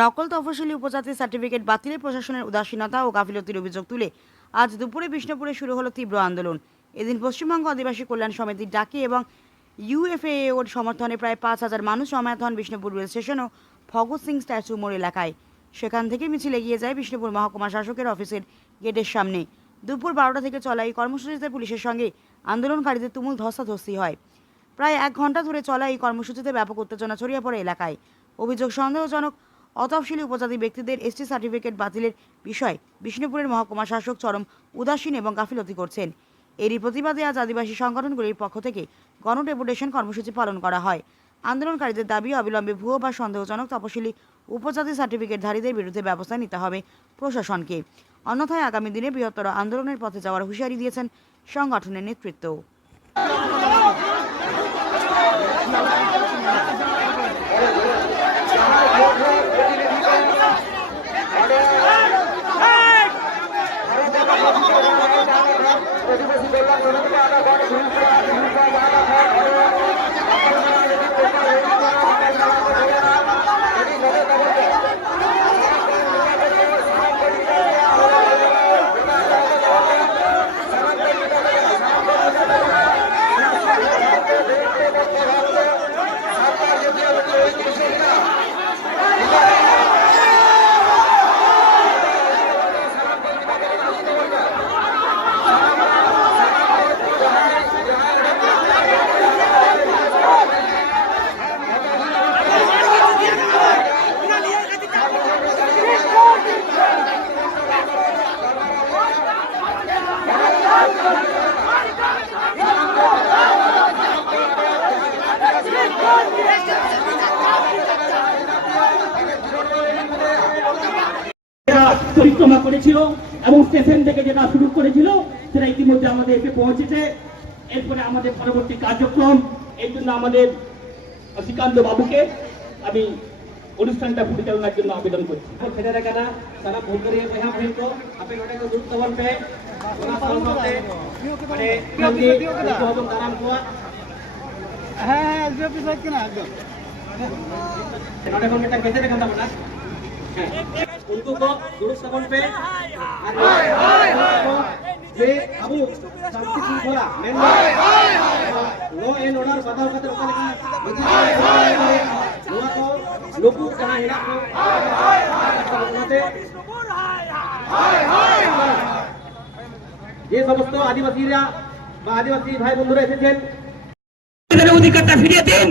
নকল তফসিলি উপজাতির সার্টিফিকেট বাতিলের প্রশাসনের উদাসীনতা ও গাফিলতির অভিযোগ তুলে আজ দুপুরে বিষ্ণুপুরে শুরু হলো তীব্র আন্দোলন। এদিন পশ্চিমবঙ্গ আদিবাসী কল্যাণ সমিতির ডাকে এবং ইউএফএওর সমর্থনে প্রায় পাঁচ হাজার মানুষ জমায়েত হন বিষ্ণুপুর রেল স্টেশন ও ভগৎ সিং স্ট্যাচু মোড় এলাকায়। সেখান থেকে মিছিল এগিয়ে যায় বিষ্ণুপুর মহকুমা শাসকের অফিসের গেটের সামনে। দুপুর বারোটা থেকে চলা এই কর্মসূচিতে পুলিশের সঙ্গে আন্দোলনকারীদের তুমুল ধস্তাধস্তি হয়। প্রায় এক ঘণ্টা ধরে চলা এই কর্মসূচিতে ব্যাপক উত্তেজনা ছড়িয়ে পড়ে এলাকায়। অভিযোগ সন্দেহজনক অতফসিলি উপজাতি ব্যক্তিদের এসটি সার্টিফিকেট বাতিলের বিষয়ে বিষ্ণুপুরের মহকুমা শাসক চরম উদাসীন এবং গাফিলতি করছেন। এরই প্রতিবাদে আজ আদিবাসী সংগঠনগুলির পক্ষ থেকে গণডেপুটেশন কর্মসূচি পালন করা হয়। আন্দোলনকারীদের দাবি, অবিলম্বে ভুয়ো বা সন্দেহজনক তপশিলি উপজাতি সার্টিফিকেটধারীদের বিরুদ্ধে ব্যবস্থা নিতে হবে প্রশাসনকে। অন্যথায় আগামী দিনে বৃহত্তর আন্দোলনের পথে যাওয়ার হুঁশিয়ারি দিয়েছেন সংগঠনের নেতৃত্ব। এরা পরিক্রমা করেছিল এবং স্টেশন থেকে যেটা শুরু করেছিল সেটা ইতিমধ্যে আমাদের এসে পৌঁছেছে। এরপরে আমাদের পরবর্তী কার্যক্রম এই জন্য আমাদের শ্রীকান্ত বাবুকে আমি অনুষ্ঠানটা পরিচালনার জন্য আবেদন করছি। ফেডারে তারা ভুল করে পেহা ভুল আপনি ওটাকে গুরুত্ব বলতে হ্যাঁ হ্যাঁ এসডিও পিসাইড কেনা একদম। নটা দেখান তাহলে उनको पे शांति मेन एंड ऑर्डर लेकिन लोगों है যে সমস্ত আদিবাসীরা আদিবাসী ভাই বন্ধুরা এসেছেন অধিকারটা ফিরিয়ে দিন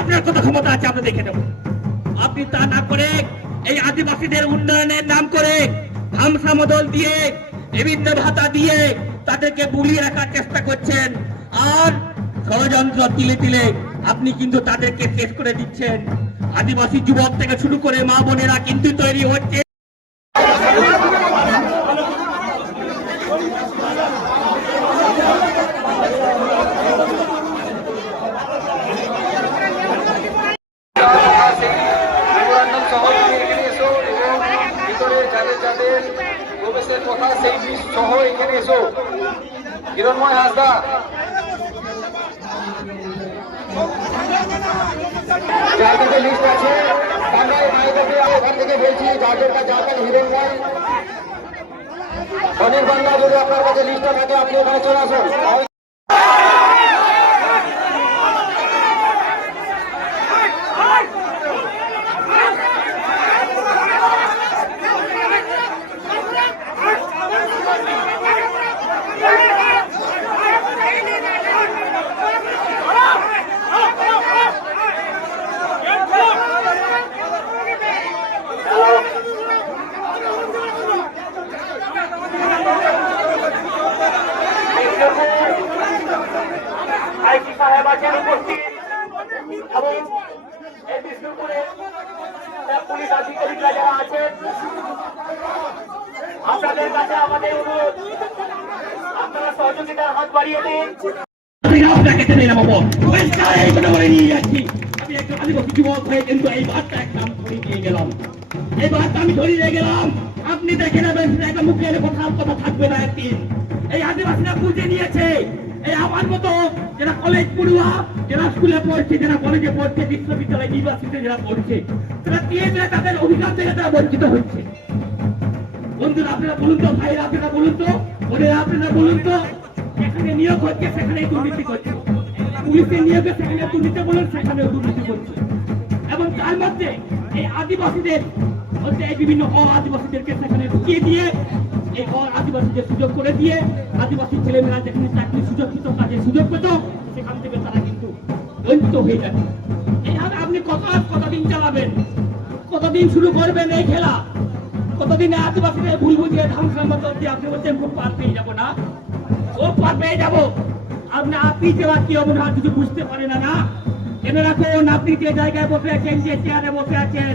আপনার কত ক্ষমতা আছে আমরা দেখে নেব আপনি তা না করে এই আদিবাসীদের উন্নয়নের নাম করে ধামসা মদল দিয়ে বিভিন্ন ভাতা দিয়ে তাদেরকে বুলিয়ে রাখার চেষ্টা করছেন। আর ষড়যন্ত্র তিলে তিলে আপনি কিন্তু তাদেরকে শেষ করে দিচ্ছেন। আদিবাসী যুবক থেকে শুরু করে মা বোনেরা কিন্তু তৈরি হচ্ছে মেমোরান্ডাম সহ তুমি এখানে এসো এবং ভিতরে যাদের যাদের প্রবেশের কথা সেই বীজ সহ এখানে এসো। হিরণময় হাসদা। যার কাছে লিস্ট আছে ওখান থেকে বলছি, যাদের কাছে যাবেন হিরণময়। অনির্বাণ যদি আপনার কাছে লিস্টটা থাকে, আপনি ওখানে চলে আসুন। আছেন উপস্থিত এবং আমি একজন আদিবাসী যুবক কিন্তু এই বার্তা একটা ধরে নিয়ে গেলাম। আপনি দেখে নেবেন একটা মুখে কথা কথা থাকবে না একদিন। এই আদিবাসীরা বুঝে নিয়েছে এই আমার মতো যারা কলেজ পড়ুয়া, যারা স্কুলে পড়ছে, যারা কলেজে পড়ছে, বিশ্ববিদ্যালয় ইউনিভার্সিটিতে যারা পড়ছে, তারা দিয়ে তাদের অধিকার থেকে তারা বঞ্চিত হচ্ছে? বন্ধুরা, আপনারা বলুন তো ভাইরা আপনারা বলুন তো, বোনেরা, আপনারা বলুন তো এখানে নিয়োগ হচ্ছে সেখানে দুর্নীতি করছে। পুলিশের নিয়োগে সেখানে দুর্নীতি বলুন সেখানে দুর্নীতি করছে। এবং তার মধ্যে এই আদিবাসীদের এই বিভিন্ন অ আদিবাসীদেরকে সেখানে ঢুকিয়ে দিয়ে, এই অ আদিবাসীদের সুযোগ করে দিয়ে, আদিবাসী ছেলেমেয়েরা যেখানে চাকরি সুযোগ পেত, কাজের সুযোগ পেত, সেখান থেকে তারা কিন্তু বঞ্চিত হয়ে যাচ্ছে এইভাবে আপনি কত কতদিন চালাবেন? কতদিন শুরু করবেন এই খেলা? কতদিনে আদিবাসীদের ভুল বুঝিয়ে ধ্বংসের মতো দিয়ে আপনি বলছেন খুব পার পেয়ে যাব না? ও পার পেয়ে যাব? আপনি আপনি যে কি অবধান কিছু বুঝতে পারে না না? জেনে রাখুন আপনি যে জায়গায় বসে আছেন, যে চেয়ারে বসে আছেন?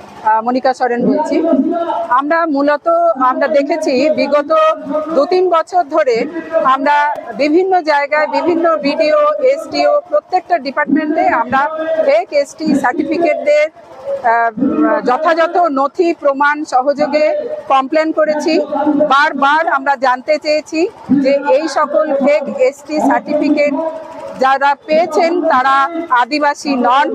মনিকা সরেন বলছি। আমরা মূলত, আমরা দেখেছি বিগত দু তিন বছর ধরে আমরা বিভিন্ন জায়গায় বিভিন্ন বিডিও, এসডিও প্রত্যেকটা ডিপার্টমেন্টে আমরা ফেক এসটি সার্টিফিকেটদের যথাযথ নথি, প্রমাণ সহযোগে কমপ্লেন করেছি। বারবার আমরা জানতে চেয়েছি যে এই সকল ফেক এসটি সার্টিফিকেট যারা পেয়েছেন তারা আদিবাসী নন,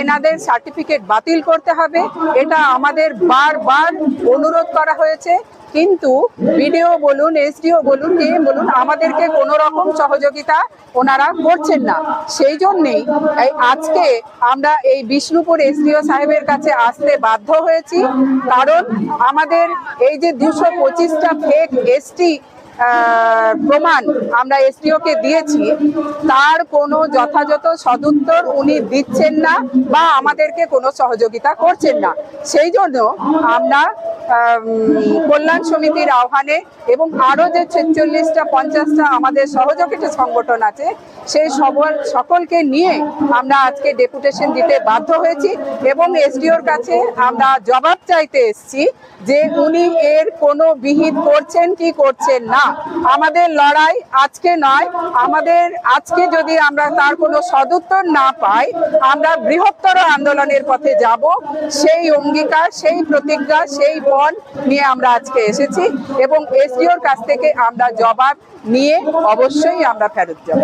এনাদের সার্টিফিকেট বাতিল করতে হবে। এটা আমাদের বারবার অনুরোধ করা হয়েছে। কিন্তু বিডিও বলুন, এসডিও বলুন, কে বলুন, আমাদেরকে কোনো রকম সহযোগিতা ওনারা করছেন না। সেই জন্যেই এই আজকে আমরা এই বিষ্ণুপুর এসডিও সাহেবের কাছে আসতে বাধ্য হয়েছি। কারণ আমাদের এই যে দুশো পঁচিশটা ফেক এসটি প্রমাণ আমরা এসডিওকে দিয়েছি, তার কোনো যথাযথ সদুত্তর উনি দিচ্ছেন না বা আমাদেরকে কোনো সহযোগিতা করছেন না। সেই জন্য আমরা কল্যাণ সমিতির আহ্বানে এবং আরও যে ছেচল্লিশটা, পঞ্চাশটা আমাদের সহযোগিতা সংগঠন আছে, সেই সবল, সকলকে নিয়ে আমরা আজকে ডেপুটেশন দিতে বাধ্য হয়েছি এবং এসডিওর কাছে আমরা জবাব চাইতে এসেছি যে উনি এর কোনো বিহিত করছেন কি করছেন না। আমাদের লড়াই আজকে নয়, আমাদের আজকে যদি আমরা তার কোনো সদুত্তর না পাই, আমরা বৃহত্তর আন্দোলনের পথে যাব। সেই অঙ্গীকার, সেই প্রতিজ্ঞা, সেই পণ নিয়ে আমরা আজকে এসেছি এবং এসডিওর কাছ থেকে আমরা জবাব নিয়ে অবশ্যই আমরা ফেরত যাব।